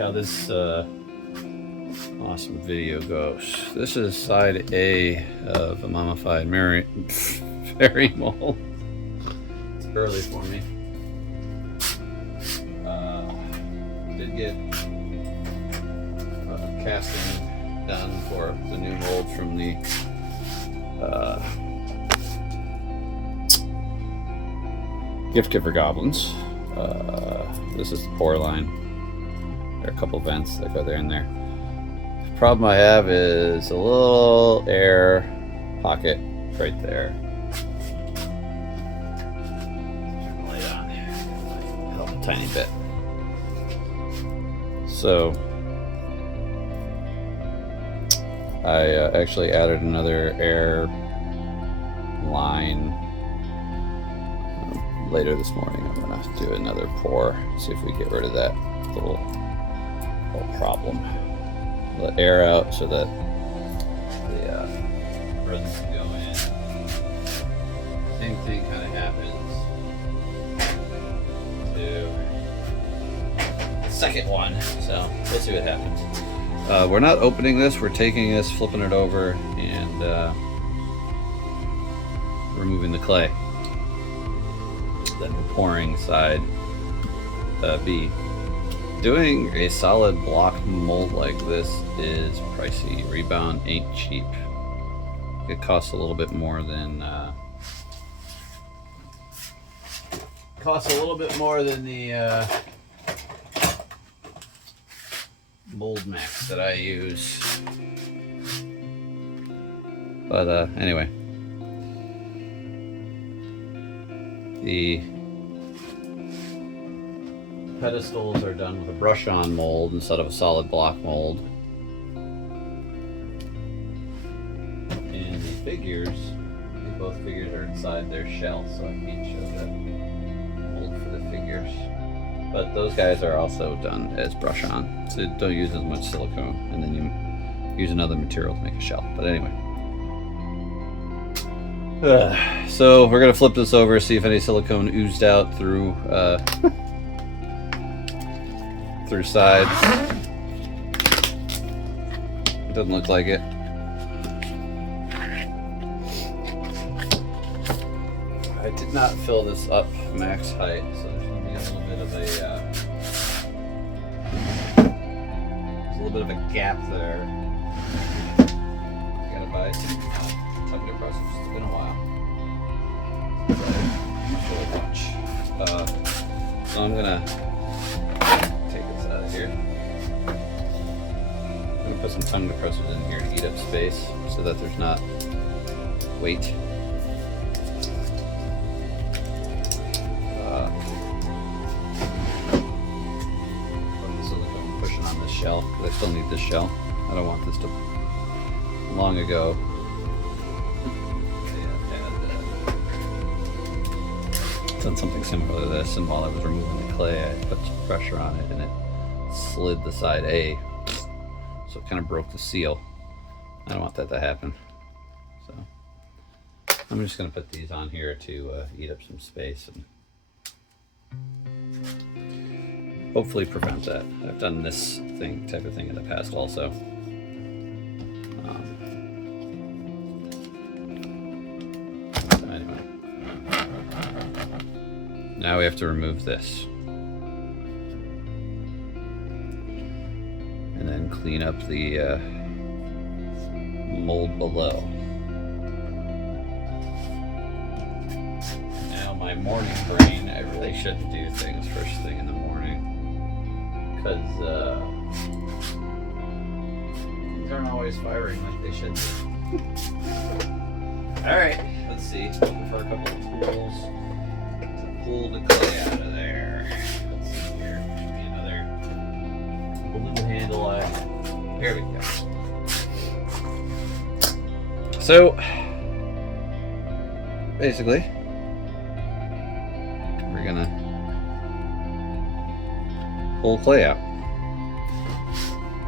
how this awesome video goes. This is side A of a mummified fairy mold. It's early for me. Did get casting done for the new mold from the Gift Giver Goblins. This is the pour line. There are a couple vents that go there and there. The problem I have is a little air pocket right there. Turn the light on there. Help a tiny bit. So I actually added another air line later this morning. I'm gonna do another pour, see if we get rid of that little problem. Let air out so that the breaths can go in. Same thing kind of happens to the second one, so we'll see what happens. We're not opening this, we're taking this, flipping it over, and removing the clay. Then we're pouring side B. Doing a solid block mold like this is pricey. Rebound ain't cheap. It costs a little bit more than the mold max that I use. But anyway, the pedestals are done with a brush-on mold instead of a solid block mold. And the figures, both figures are inside their shell, so I can't show the mold for the figures. But those guys are also done as brush-on, so don't use as much silicone, and then you use another material to make a shell. But anyway. So we're gonna flip this over, see if any silicone oozed out through through sides. It doesn't look like it. I did not fill this up max height, so there's gonna be a little bit of a gap there. Gotta buy some tongue depressors. It's been a while. So I'm gonna take this out of here. I'm gonna put some tongue depressors in here to eat up space so that there's not weight. Putting the silicone, pushing on this shell because I still need this shell. I don't want this to. Long ago, done something similar to this, and while I was removing the clay, I put some pressure on it and it slid the side A, so it kind of broke the seal. I don't want that to happen, so I'm just going to put these on here to eat up some space and hopefully prevent that. I've done this type of thing in the past also. Now we have to remove this. And then clean up the mold below. Now my morning brain, I really shouldn't do things first thing in the morning. Because things aren't always firing like they should be. Alright, let's see. Looking for a couple of tools. Pull the clay out of there. Let's see here. Maybe another blue handle. Here we go. So, basically, we're gonna pull clay out.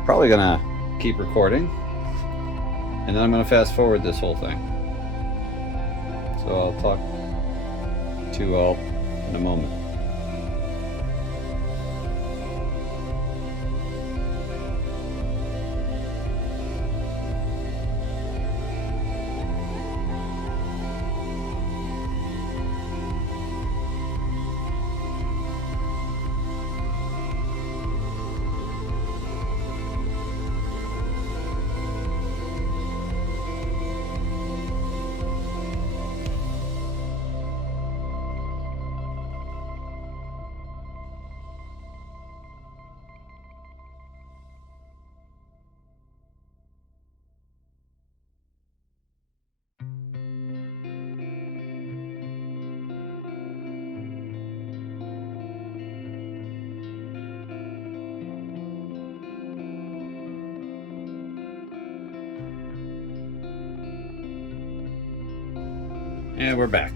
Probably gonna keep recording, and then I'm gonna fast forward this whole thing. So I'll talk to you all in a moment. And we're back.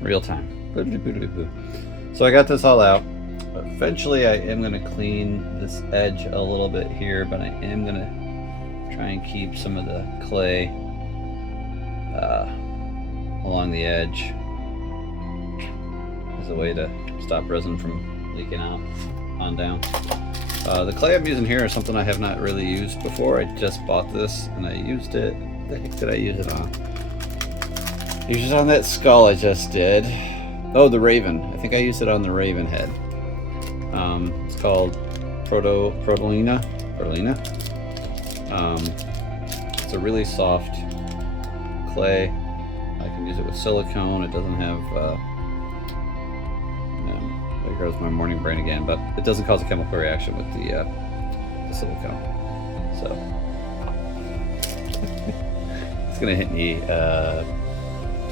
Real time. So I got this all out. Eventually I am going to clean this edge a little bit here, but I am going to try and keep some of the clay along the edge as a way to stop resin from leaking out on down. The clay I'm using here is something I have not really used before. I just bought this and I used it. What the heck did I use it on? Used it on that skull I just did. Oh, the raven. I think I used it on the raven head. It's called Protolina. It's a really soft clay. I can use it with silicone. It doesn't have there goes my morning brain again, but it doesn't cause a chemical reaction with the silicone. So it's gonna hit me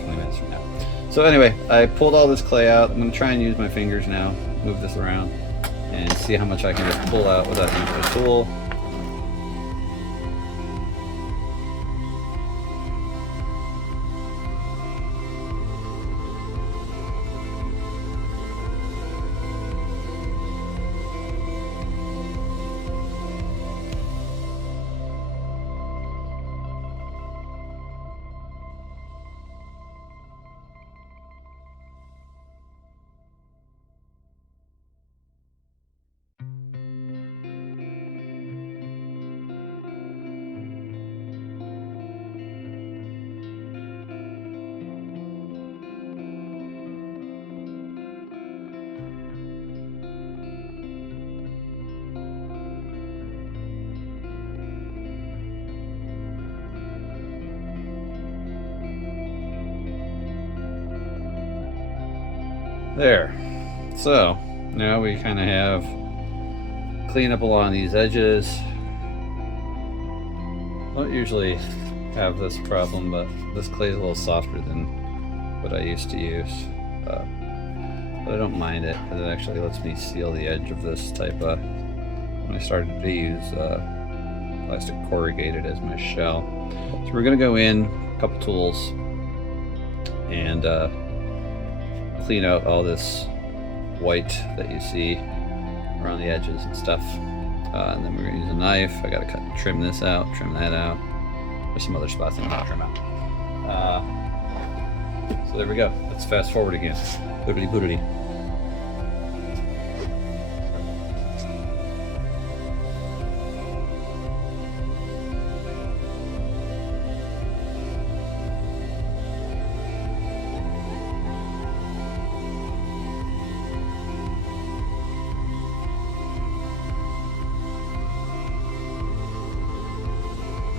20 minutes from now. So anyway, I pulled all this clay out. I'm gonna try and use my fingers now, move this around, and see how much I can just pull out without using a tool. There. So now we kind of have clean up along these edges. Don't usually have this problem, but this clay is a little softer than what I used to use. But I don't mind it because it actually lets me seal the edge of this type of. When I started to use plastic corrugated as my shell. So we're going to go in a couple tools and clean out all this white that you see around the edges and stuff. And then we're going to use a knife. I got to trim this out, trim that out. There's some other spots I need to trim out. So there we go. Let's fast forward again. Boodity boodity.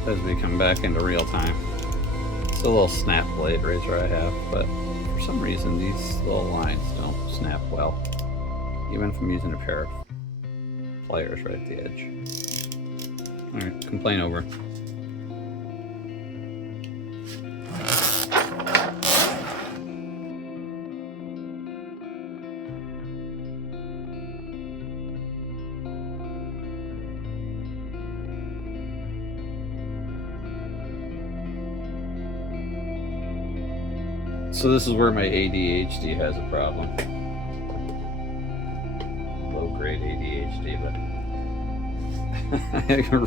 As we come back into real time. It's a little snap blade razor I have, but for some reason these little lines don't snap well, even if I'm using a pair of pliers right at the edge. Alright, complaint over. So this is where my ADHD has a problem. Low grade ADHD,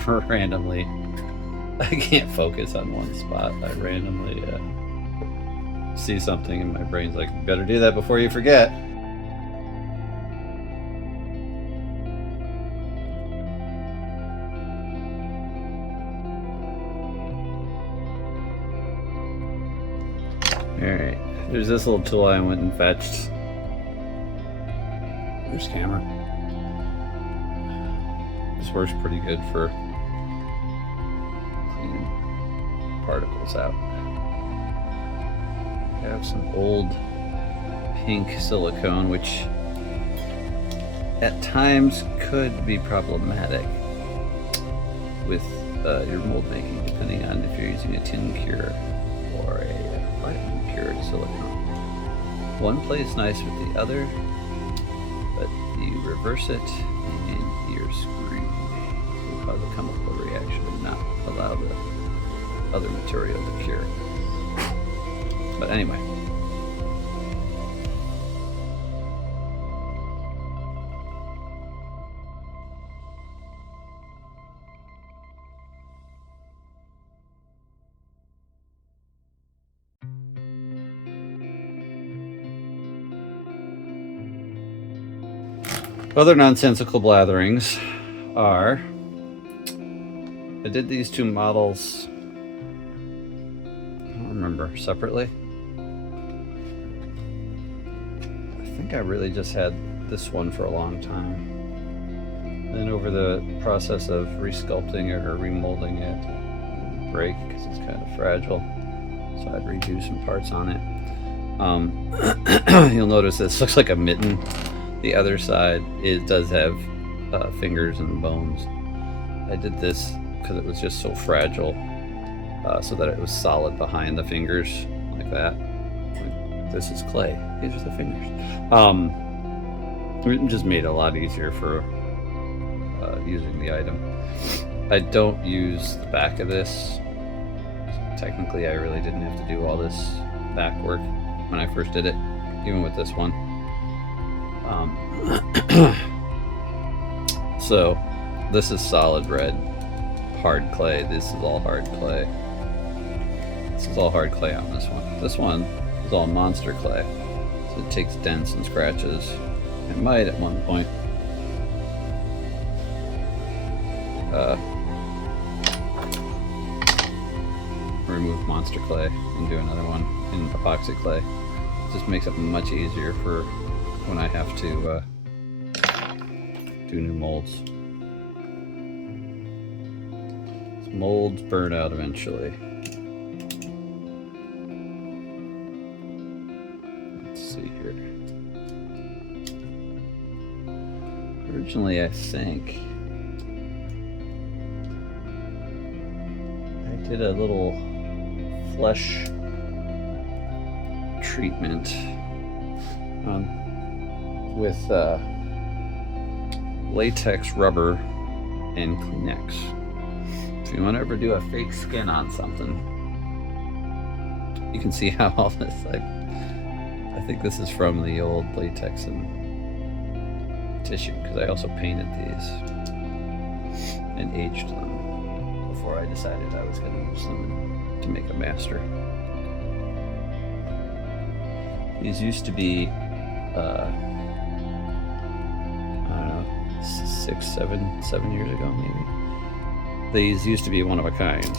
but randomly, I can't focus on one spot. I randomly see something and my brain's like, better do that before you forget. Alright, there's this little tool I went and fetched. There's camera. This works pretty good for cleaning particles out. I have some old pink silicone, which at times could be problematic with your mold making, depending on if you're using a tin cure or a vitamin cured silicone. One plays nice with the other, but you reverse it and you're screwed. It will cause a chemical reaction and not allow the other material to cure. But anyway. Other nonsensical blatherings are, I did these two models, I don't remember, separately. I think I really just had this one for a long time. Then over the process of resculpting it or remolding it, it break because it's kind of fragile. So I'd redo some parts on it. You'll notice this looks like a mitten. The other side, it does have fingers and bones. I did this because it was just so fragile, so that it was solid behind the fingers, like that. This is clay. These are the fingers. It just made it a lot easier for using the item. I don't use the back of this. Technically, I really didn't have to do all this back work when I first did it, even with this one. So this is solid red hard clay. This is all hard clay. This is all hard clay on this one. This one is all monster clay, so it takes dents and scratches. I might at one point remove monster clay and do another one in epoxy clay. It just makes it much easier for when I have to do new molds. These molds burn out eventually. Let's see here. Originally, I think I did a little flesh treatment with latex rubber and Kleenex. If you want to ever do a fake skin on something, you can see how all this, I think this is from the old latex and tissue, because I also painted these and aged them before I decided I was going to use them to make a master. These used to be I don't know, 7 years ago maybe. These used to be one of a kinds.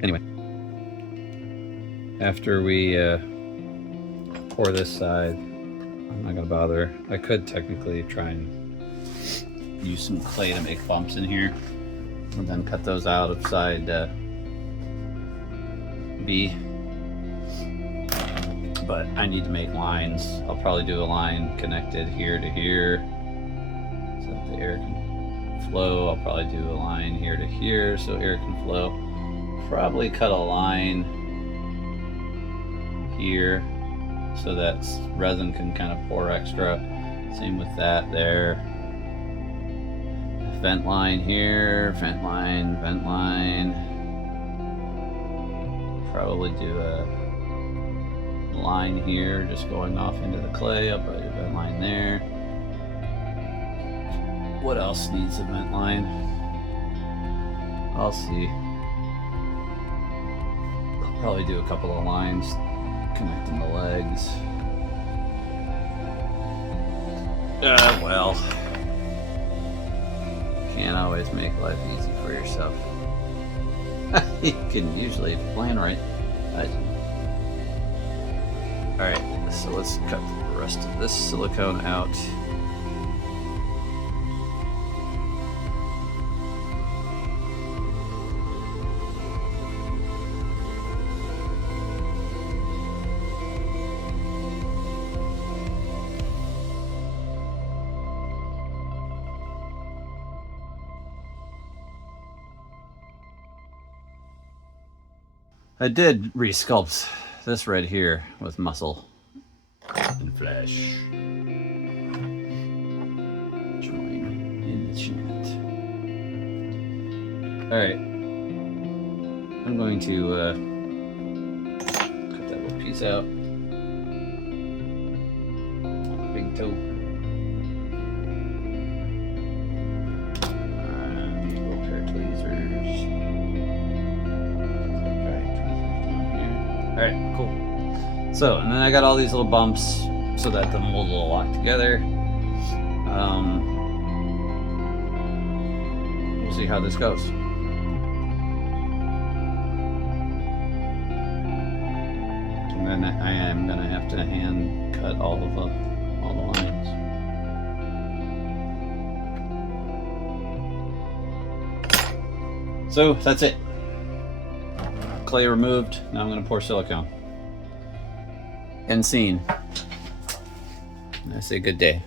Anyway, after we pour this side, I'm not gonna bother. I could technically try and use some clay to make bumps in here, and then cut those out of side B. but I need to make lines. I'll probably do a line connected here to here so that the air can flow. I'll probably do a line here to here so air can flow. Probably cut a line here so that resin can kind of pour extra. Same with that there. Vent line here, vent line, vent line. Probably do a line here just going off into the clay. I'll probably do a vent line there. What else needs a vent line? I'll see. I'll probably do a couple of lines connecting the legs. Well, can't always make life easy for yourself. You can usually plan right. Alright, so let's cut the rest of this silicone out. I did resculpt this right here with muscle and flesh. Join in the chat. Alright. I'm going to cut that little piece out. Big toe. And a little pair of tweezers. Alright, cool. So, and then I got all these little bumps so that the mold will lock together. We'll see how this goes. And then I am going to have to hand cut all the lines. So, that's it. Clay removed. Now I'm going to pour silicone. End scene. I say good day.